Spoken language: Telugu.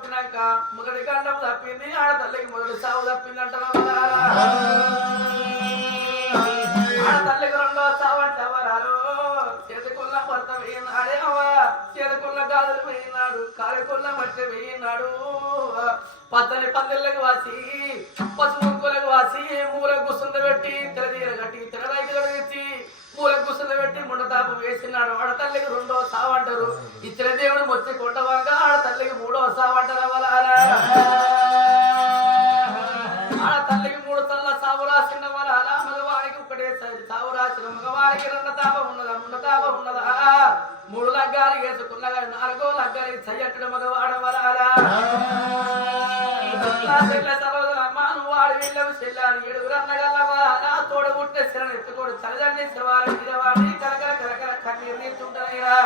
పుట్టినాక మొదటి గండం తప్పింది ఆడ తల్లికి మొదటి సాగు తప్పింది అంటారా ఆడ తల్లికి రెండో సావు అంటే ఎవరారు చేతికున్న భర్త వేయినాడే చేతికున్న గాజులు వేయినాడు కాలికున్న మట్టి వేయినాడు పచ్చని పల్లెలకు వాసి పసుములకు వాసి మూలకు గుస్తుంద పెట్టి తెరదీర కట్టి తెరదైకి తెచ్చి మూలకు గుస్తుంద పెట్టి ముండతాపం వేసినాడు ఆడ తల్లికి రెండో సావు అంటారు ఇచ్చిన దేవుడు మొచ్చి కొండవాగా ఆడ తల్లికి మూడో సావు అంటారు ఆడ తల్లికి మూడు తల్ల సావు రాసిన వాళ్ళ మగవాడికి ఒకటే సావు రాసిన మగవాడికి రెండు తాపం ఉన్నదా ముండతాపం ఉన్నదా మూడు లగ్గాలు వేసుకున్నా నాలుగో లగ్గాలకి చెయ్యట్టుడు మగవాడ వరాలా వాడు వీళ్ళకు చెల్లాలి ఏడుగురు అన్నగల్ల వరాలా తోడబుట్టే శిరను ఎత్తుకోడు చలదండి శివారి కలకల కలకల కన్నీరు నీతుంటారా